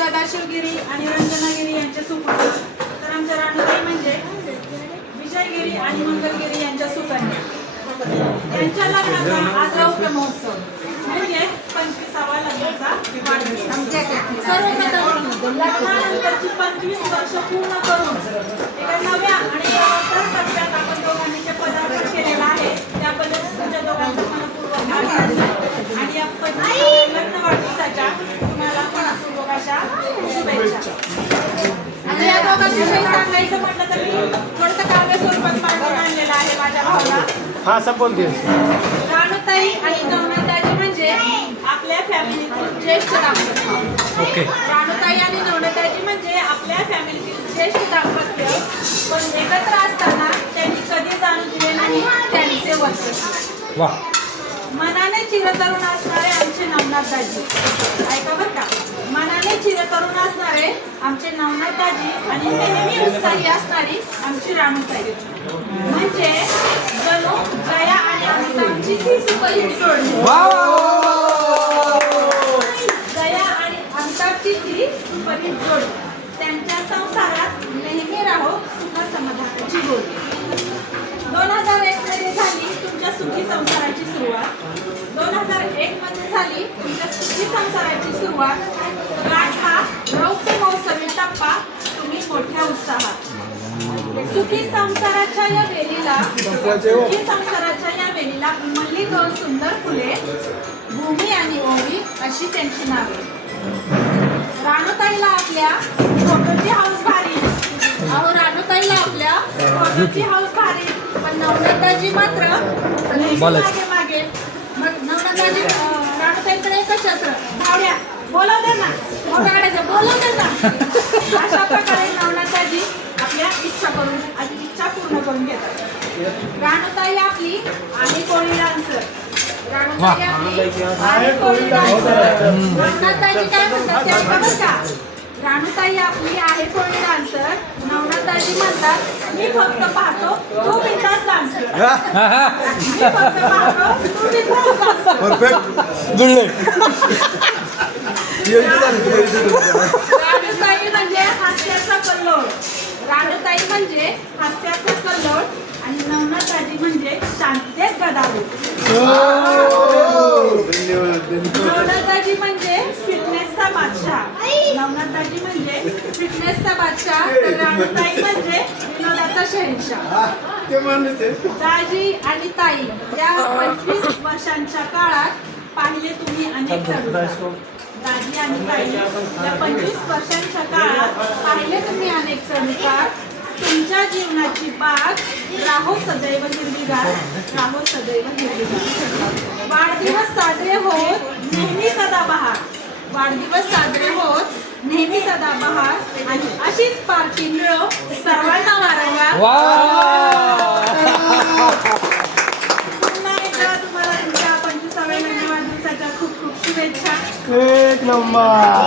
सदाशिवगिरी आणि रंजनागिरी यांचे सुपुत्र, तर आमच्या राणूताई म्हणजे विजयगिरी आणि मंगलगिरी यांच्या सुकन्या. यांच्या लग्नाचा आज रौप्य महोत्सव म्हणजे 25वा लग्नाचा वाढदिवस. सर्वप्रथम लग्नानंतरची 25 वर्ष पूर्ण करून एका नव्या आणि तर टप्प्यात आपण दोघांनी जे पदार्पण केलेलं आहे त्याबद्दल तुमच्या दोघांचा मनपूर्वक आभार आणि या 25व्या लग्न वाढदिवसाच्या तुम्हाला मनपूर्वक अशा शुभेच्छा. आणि या दोघांविषयी सांगायचं म्हटलं तर मी थोडंसं काव्य स्वरूपात मांडून आणलेलं आहे माझ्या भावना. हा सब बोलते. राणूताई आणि नवनाथाजी म्हणजे आपल्या फॅमिलीतील ज्येष्ठ दाम्पत्य. ओके. राणूताई आणि नवनाथाजी म्हणजे आपल्या फॅमिलीतील ज्येष्ठ दाम्पत्य, पण एकत्र असताना त्यांनी कधी जाणून दिले नाही त्यांचे वर्चस्व. वा. मनाने चिरतरुण असणारे आमचे नवनाथदाजी, ऐका बरं का, मनाने चिरतरुण असणारे आमचे नवनाथदाजी आणि नेहमी उत्साही असणारी आमची राणूताई म्हणजे जणू जया आणि अमिताभची ती सुपरहिट जोडी. जया आणि अमिताभची ती सुपरहिट जोडी. त्यांच्या संसारात नेहमी राहो सुख समाधानाची गोडी. 2001 मध्ये झाली तुमच्या सुखी संसाराची सुरुवात. 2001 मध्ये झाली तुमच्या सुखी संसाराची सुरुवात. गाठा रौप्य महोत्सवी टप्पा तुम्ही मोठ्या उत्साहात. सुखी संसाराच्या या वेलीला उमलली 2 सुंदर फुले, भूमी आणि ओवी अशी त्यांची नावे. राणूताईला आपल्या फोटोची हाऊस भारी. अहो राणूताईला आपल्या फोटोची हाऊस भारी, पण नवनाथदाजी मात्र मागे मागे. मग नवनाथदाजी राणूताईकडे एकच असं धावड्या बोलवते ना, बोलवते ना. अशा प्रकारे नवनाथदाजी आपल्या इच्छा पूर्ण करून घेतात. राणूताई आपली आणि कोळी डान्सर. राणूताई आपली आणि कोळी डान्सर. नवनाथदाजी काय म्हणतात ते ऐका बरं का. राणूताई आपली आहे कोळी डान्सर. नवनाथदाजी म्हणतात मी फक्त पाहतो तू बिनधास्त डान्स कर. मी फक्त पाहतो तू बिनधास्त डान्स कर. परफेक्ट जुळले. राणूताई म्हणजे हास्याचा कल्लोळ. राणूताई म्हणजे हास्याचा कल्लोळ आणि नवनाथदाजी म्हणजे शांततेत गदारोळ. नवनाथदाजी म्हणजे फिटनेसचा बादशाह. नवनाथदाजी म्हणजे फिटनेसचा बादशाह, तर राणूताई म्हणजे विनोदाचा शहंशाह. दाजी आणि ताई या 25 वर्षांच्या काळात पाहिले तुम्ही अनेक चढउतार. दाजी आणि ताई या 25 वर्षांच्या काळात पाहिले तुम्ही अनेक चढउतार. तुमच्या जीवनाची बाग राहो सदैव हिरवीगार, राहो सदैव हिरवीगार. वाढदिवस साजरे होत नेहमी सदाबहार. वाढदिवस साजरे होत नेहमी सदाबहार आणि अशीच पार्टी मिळो सर्वांना वारंवार. पुन्हा एकदा तुम्हाला तुमच्या 25व्या लग्न वाढदिवसाच्या खूप खूप शुभेच्छा. एक नंबर.